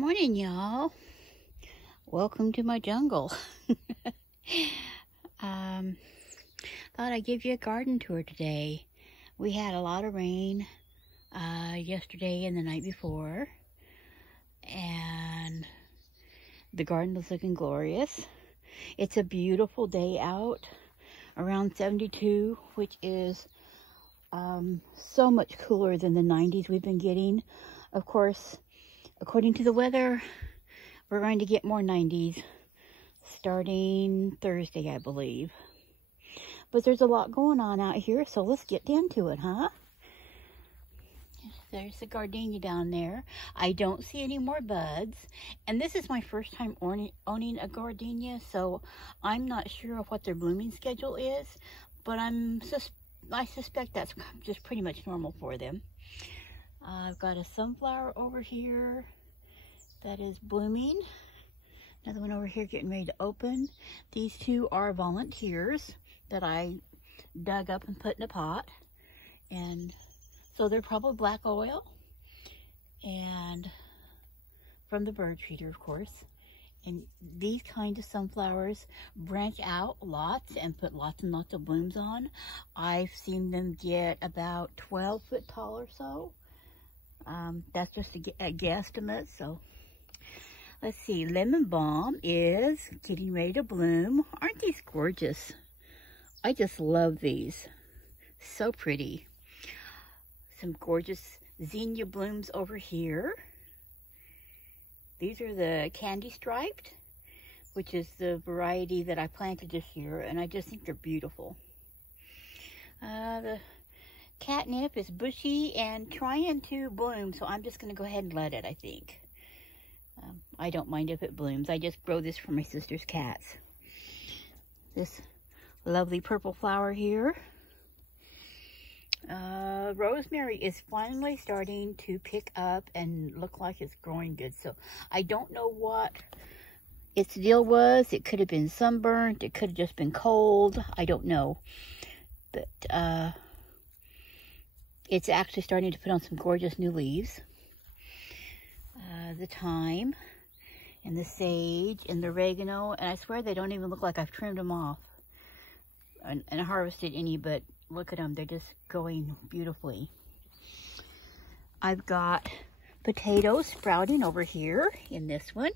Morning, y'all. Welcome to my jungle. Thought I'd give you a garden tour today. We had a lot of rain yesterday and the night before, and the garden was looking glorious. It's a beautiful day out, around 72, which is so much cooler than the 90s we've been getting. Of course, according to the weather, we're going to get more 90s starting Thursday, I believe. But there's a lot going on out here, so let's get into it, huh? There's the gardenia down there. I don't see any more buds. And this is my first time owning a gardenia, so I'm not sure of what their blooming schedule is. But I suspect that's just pretty much normal for them. I've got a sunflower over here that is blooming. Another one over here getting ready to open. These two are volunteers that I dug up and put in a pot. And so they're probably black oil. And from the bird feeder, of course. And these kinds of sunflowers branch out lots and put lots and lots of blooms on. I've seen them get about 12 foot tall or so. That's just a guesstimate. So let's see. Lemon balm is getting ready to bloom. Aren't these gorgeous? I just love these. So pretty. Some gorgeous zinnia blooms over here. These are the candy striped, which is the variety that I planted this year, and I just think they're beautiful. The catnip is bushy and trying to bloom, so I'm just going to go ahead and let it, I think. I don't mind if it blooms. I just grow this for my sister's cats. This lovely purple flower here. Rosemary is finally starting to pick up and look like it's growing good. So I don't know what its deal was. It could have been sunburnt. It could have just been cold. I don't know. But it's actually starting to put on some gorgeous new leaves. The thyme and the sage and the oregano, and I swear they don't even look like I've trimmed them off and harvested any, but look at them, they're just going beautifully. I've got potatoes sprouting over here in this one.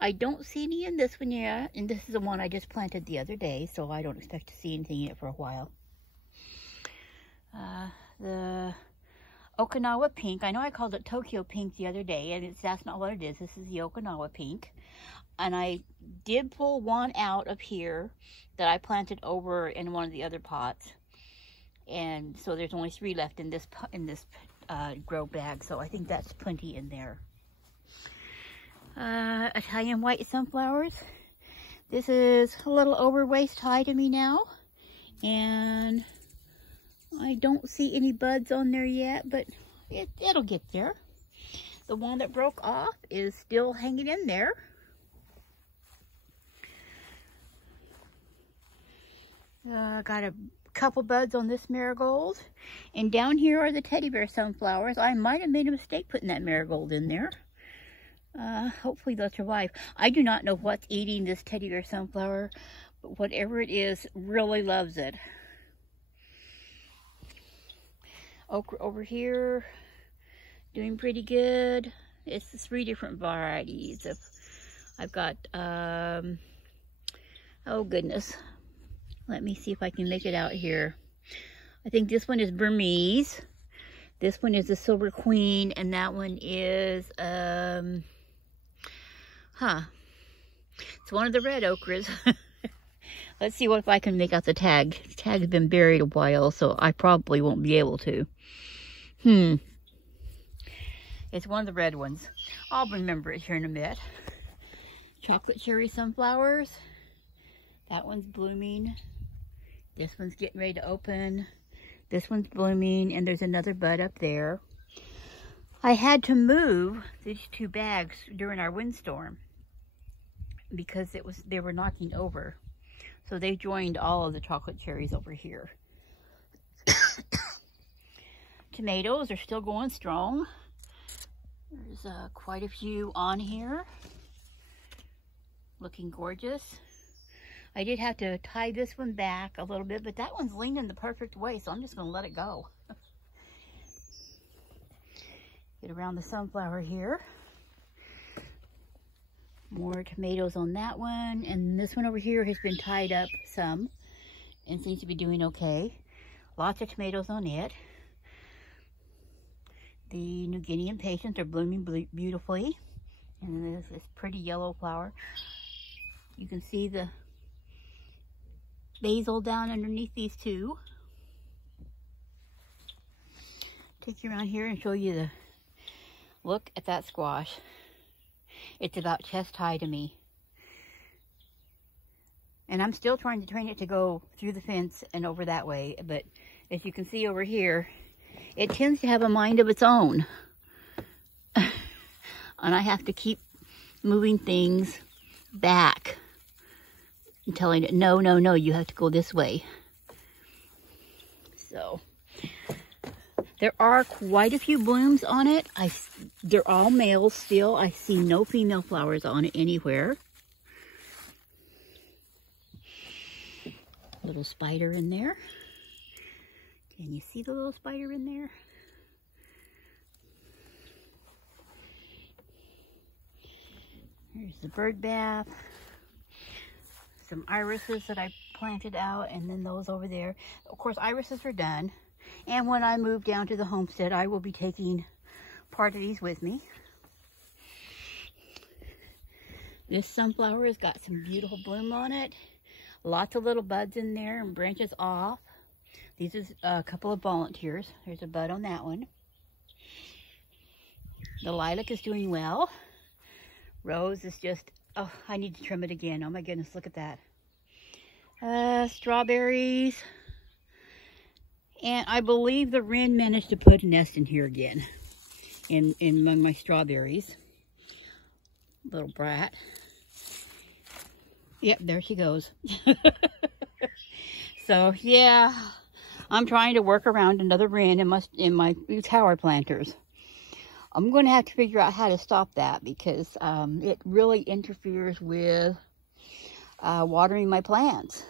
I don't see any in this one yet, and this is the one I just planted the other day, so I don't expect to see anything in it for a while. The Okinawa pink. I know I called it Tokyo pink the other day, and that's not what it is. This is the Okinawa pink. And I did pull one out of here that I planted over in one of the other pots. And so there's only 3 left in this grow bag, so I think that's plenty in there. Italian white sunflowers. This is a little over waist high to me now, and I don't see any buds on there yet, but it'll get there. The one that broke off is still hanging in there. Got a couple buds on this marigold. And down here are the teddy bear sunflowers. I might have made a mistake putting that marigold in there. Hopefully they'll survive. I do not know what's eating this teddy bear sunflower, but whatever it is, really loves it. Okra over here, doing pretty good. It's 3 different varieties. I've got, oh goodness. Let me see if I can make it out here. I think this one is Burmese. This one is the Silver Queen, and that one is, it's one of the red okras. Let's see if I can make out the tag. The tag has been buried a while, so I probably won't be able to. It's one of the red ones. I'll remember it here in a bit. Chocolate cherry sunflowers. That one's blooming. This one's getting ready to open. This one's blooming, and there's another bud up there. I had to move these 2 bags during our windstorm because they were knocking over. So they joined all of the chocolate cherries over here. Tomatoes are still going strong. There's quite a few on here. Looking gorgeous. I did have to tie this one back a little bit, but that one's leaning the perfect way, so I'm just going to let it go. Get around the sunflower here. More tomatoes on that one, and this one over here has been tied up some and seems to be doing okay. Lots of tomatoes on it. The New Guinea impatiens are blooming beautifully, and there's this pretty yellow flower. You can see the basil down underneath these two. Take you around here and show you the look at that squash. It's about chest high to me. And I'm still trying to train it to go through the fence and over that way. But as you can see over here, it tends to have a mind of its own. And I have to keep moving things back and telling it, no, no, no, you have to go this way. So there are quite a few blooms on it. They're all males still. I see no female flowers on it anywhere. Little spider in there. Can you see the little spider in there? Here's the bird bath. Some irises that I planted out, and then those over there. Of course, irises are done. And when I move down to the homestead, I will be taking part of these with me. This sunflower has got some beautiful bloom on it. Lots of little buds in there and branches off. These is a couple of volunteers. There's a bud on that one. The lilac is doing well. Rose is just, oh, I need to trim it again. Oh my goodness, look at that. Strawberries. And I believe the wren managed to put a nest in here again. In among my strawberries. Little brat. Yep, there she goes. So, yeah. I'm trying to work around another wren in my tower planters. I'm going to have to figure out how to stop that because it really interferes with watering my plants.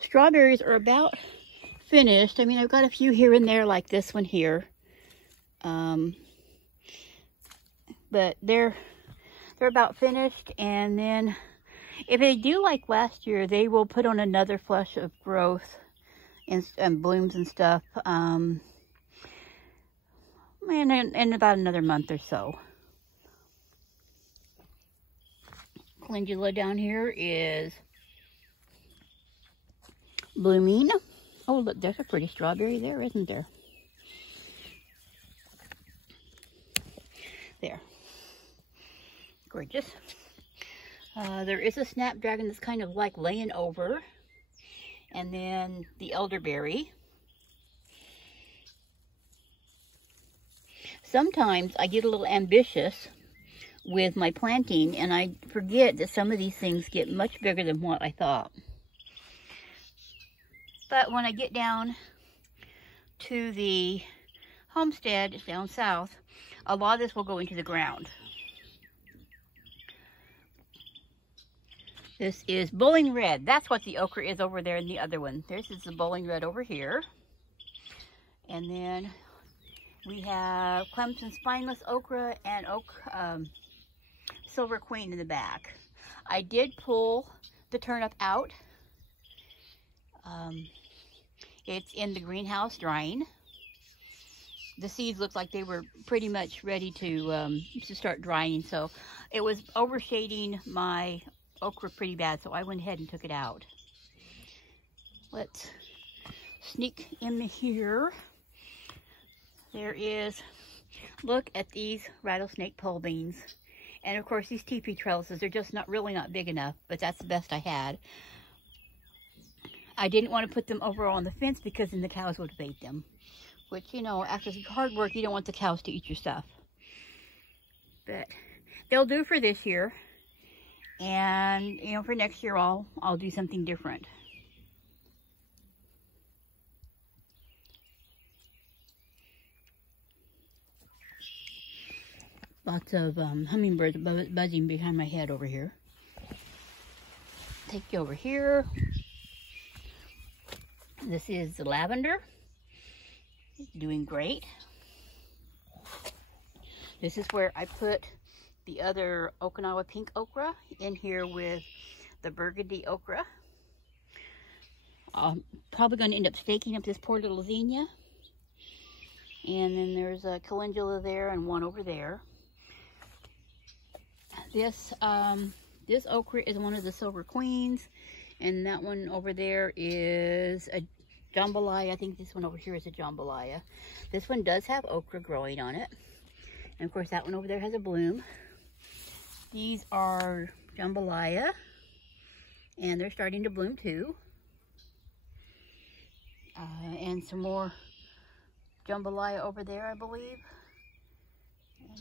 Strawberries are about finished. I mean, I've got a few here and there like this one here. But they're about finished, and then if they do like last year, they will put on another flush of growth and blooms and stuff in about another month or so. Calendula down here is blooming. Oh, look, there's a pretty strawberry there, isn't there? There. Gorgeous. There is a snapdragon that's kind of like laying over. And then the elderberry. Sometimes I get a little ambitious with my planting and I forget that some of these things get much bigger than what I thought. But when I get down to the homestead down south, a lot of this will go into the ground. This is bowling red. That's what the okra is over there in the other one. This is the bowling red over here. And then we have Clemson spineless okra and silver queen in the back. I did pull the turnip out. It's in the greenhouse drying. The seeds looked like they were pretty much ready to start drying, so it was overshading my okra pretty bad, so I went ahead and took it out. Let's sneak in here. There is, look at these rattlesnake pole beans. And of course these teepee trellises, they're just really not big enough, but that's the best I had. I didn't want to put them over on the fence because then the cows would have ate them. Which, you know, after hard work, you don't want the cows to eat your stuff. But they'll do for this year. And, you know, for next year, I'll do something different. Lots of hummingbirds buzzing behind my head over here. Take you over here. This is the lavender. It's doing great. This is where I put the other Okinawa pink okra in here with the burgundy okra. I'm probably going to end up staking up this poor little zinnia. And then there's a calendula there and one over there. This okra is one of the silver queens, and that one over there is a jambalaya. I think this one over here is a jambalaya. This one does have okra growing on it. And of course that one over there has a bloom. These are jambalaya, and they're starting to bloom too. And some more jambalaya over there, I believe.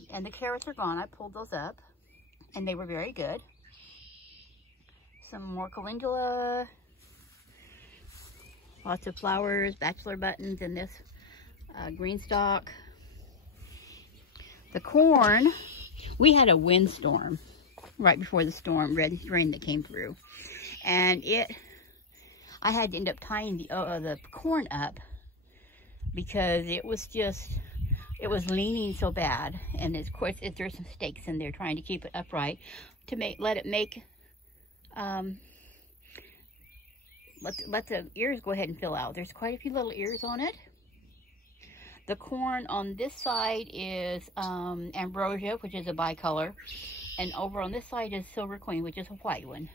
And the carrots are gone. I pulled those up, and they were very good. Some more calendula. Lots of flowers, bachelor buttons, and this green stalk. The corn, we had a windstorm right before the storm, rain that came through. And I had to end up tying the corn up because it was leaning so bad. And of course, there's some stakes in there trying to keep it upright to let the ears go ahead and fill out. There's quite a few little ears on it. The corn on this side is ambrosia, which is a bicolor. And over on this side is silver queen, which is a white one.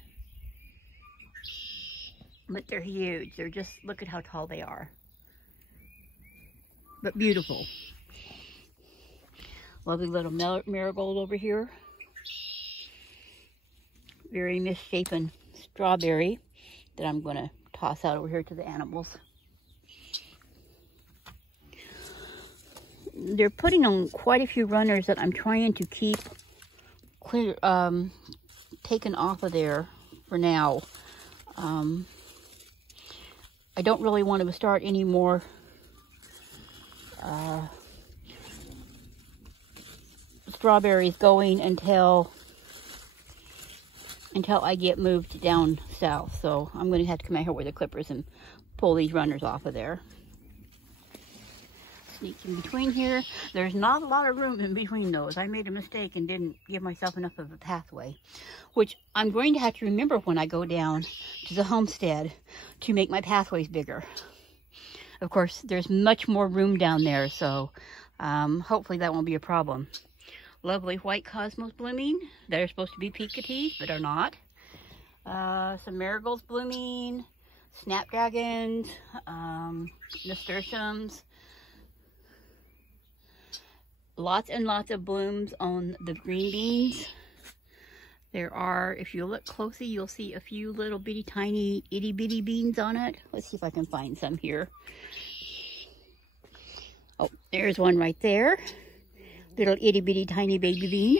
But they're huge. They're just, look at how tall they are. But beautiful. Lovely little marigold over here. Very misshapen strawberry that I'm going to toss out over here to the animals. They're putting on quite a few runners that I'm trying to keep clear, taken off of there for now. I don't really want to start any more strawberries going until I get moved down south. So I'm going to have to come out here with the clippers and pull these runners off of there. Sneak in between here. There's not a lot of room in between those. I made a mistake and didn't give myself enough of a pathway, which I'm going to have to remember when I go down to the homestead to make my pathways bigger. Of course, there's much more room down there, so hopefully that won't be a problem. Lovely white cosmos blooming. They're supposed to be picotees, but are not. Some marigolds blooming, snapdragons, nasturtiums. Lots and lots of blooms on the green beans. There are, if you look closely, you'll see a few little bitty tiny itty bitty beans on it. Let's see if I can find some here. Oh, there's one right there. Little itty bitty tiny baby bean.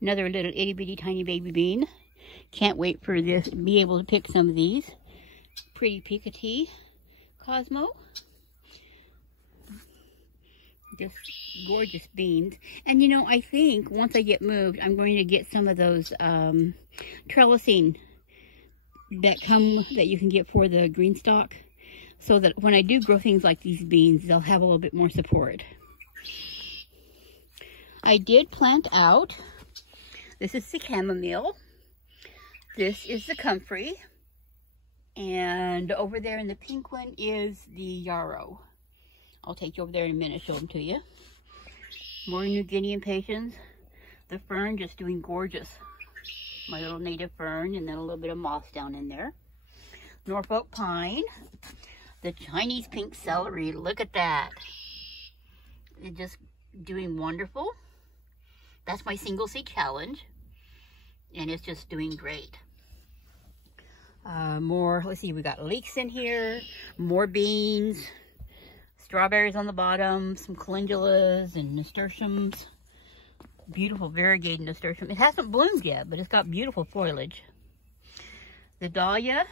Another little itty bitty tiny baby bean. Can't wait for this, be able to pick some of these. Pretty picotee Cosmo. Just gorgeous beans. And you know, I think once I get moved, I'm going to get some of those trellising that you can get for the green stalk, so that when I do grow things like these beans, they'll have a little bit more support. I did plant out. This is the chamomile. This is the comfrey. And over there in the pink one is the yarrow. I'll take you over there in a minute, show them to you. More New Guinea impatiens. The fern just doing gorgeous. My little native fern, and then a little bit of moss down in there. Norfolk pine. The Chinese pink celery, look at that. It's just doing wonderful. That's my single seed challenge. And it's just doing great. More, let's see, we got leeks in here. More beans. Strawberries on the bottom, some calendulas and nasturtiums. Beautiful variegated nasturtium. It hasn't bloomed yet, but it's got beautiful foliage. The dahlia.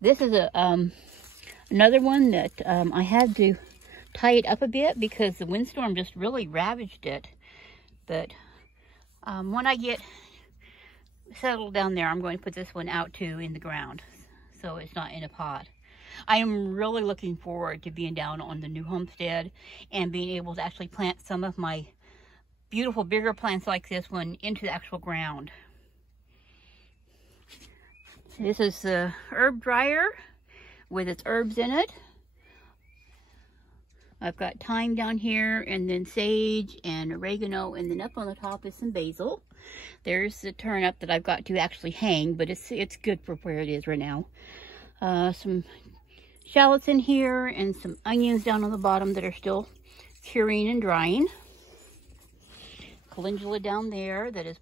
This is a another one that I had to tie it up a bit because the windstorm just really ravaged it. But when I get settled down there, I'm going to put this one out too in the ground, so it's not in a pot. I am really looking forward to being down on the new homestead and being able to actually plant some of my beautiful bigger plants like this one into the actual ground. This is the herb dryer with its herbs in it. I've got thyme down here, and then sage and oregano, and then up on the top is some basil. There's the turnip that I've got to actually hang, but it's good for where it is right now. Some shallots in here, and some onions down on the bottom that are still curing and drying. Calendula down there that is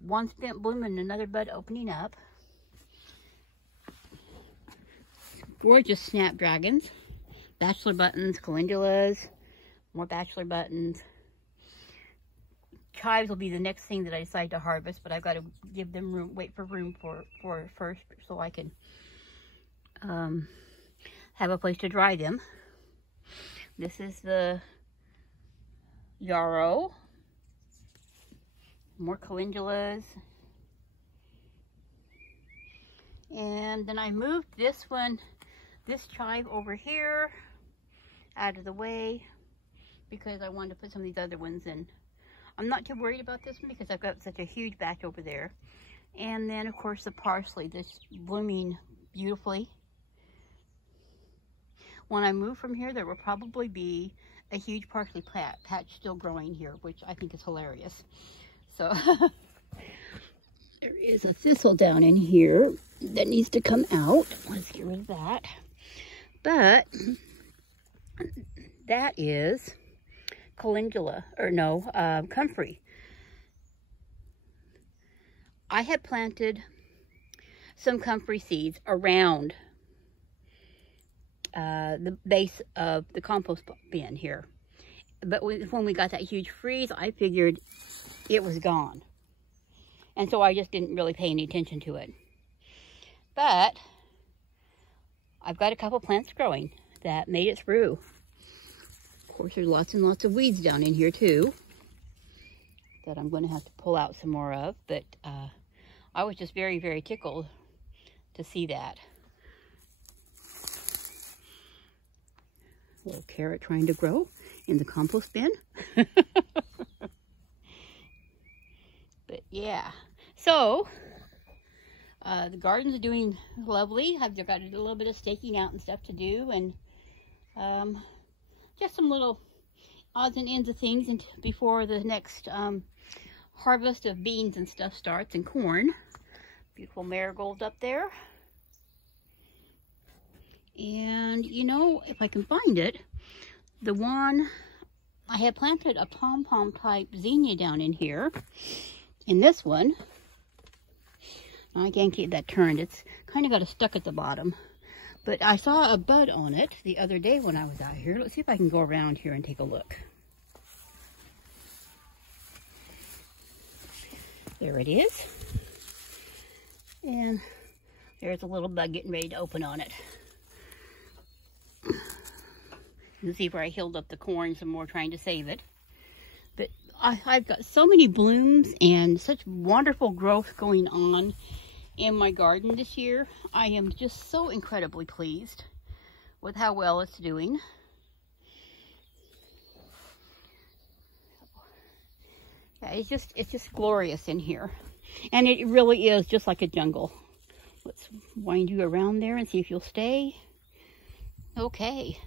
one spent bloom and another bud opening up. Gorgeous snapdragons. Bachelor buttons, calendulas, more bachelor buttons. Chives will be the next thing that I decide to harvest, but I've got to give them room, wait for room for first, so I can have a place to dry them. This is the yarrow. More calendulas. And then I moved this chive over here out of the way because I wanted to put some of these other ones in. I'm not too worried about this one because I've got such a huge batch over there. And then of course the parsley that's blooming beautifully. When I move from here, there will probably be a huge parsley patch still growing here, which I think is hilarious. So there is a thistle down in here that needs to come out. Let's get rid of that. But that is calendula, or no, comfrey. I had planted some comfrey seeds around the base of the compost bin here. But when we got that huge freeze, I figured it was gone. And so I just didn't really pay any attention to it. But I've got a couple plants growing that made it through. Of course, there's lots and lots of weeds down in here too that I'm going to have to pull out some more of. But I was just very, very tickled to see that. Little carrot trying to grow in the compost bin. But yeah, so the garden's doing lovely. I've got a little bit of staking out and stuff to do, and just some little odds and ends of things before the next harvest of beans and stuff starts, and corn. Beautiful marigold up there. And you know, if I can find it, the one I had planted a pom-pom type zinnia down in here. In this one, I can't keep that turned. It's kind of got stuck at the bottom. But I saw a bud on it the other day when I was out here. Let's see if I can go around here and take a look. There it is. And there's a little bud getting ready to open on it. You can see where I healed up the corn some more trying to save it. But I've got so many blooms and such wonderful growth going on in my garden this year. I am just so incredibly pleased with how well it's doing. Yeah, it's just glorious in here. And it really is just like a jungle. Let's wind you around there and see if you'll stay. Okay.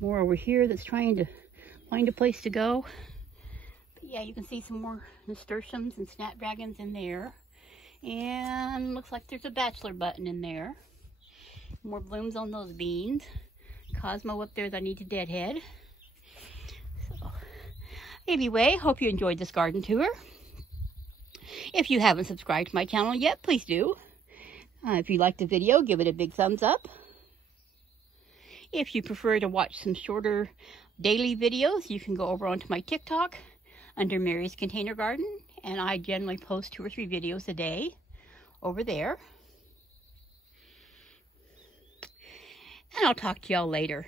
More over here that's trying to find a place to go. But yeah, you can see some more nasturtiums and snapdragons in there. And looks like there's a bachelor button in there. More blooms on those beans. Cosmo up there that I need to deadhead. So, anyway, hope you enjoyed this garden tour. If you haven't subscribed to my channel yet, please do. If you liked the video, give it a big thumbs up. If you prefer to watch some shorter daily videos, you can go over onto my TikTok under Mary's Container Garden, and I generally post 2 or 3 videos a day over there. And I'll talk to y'all later.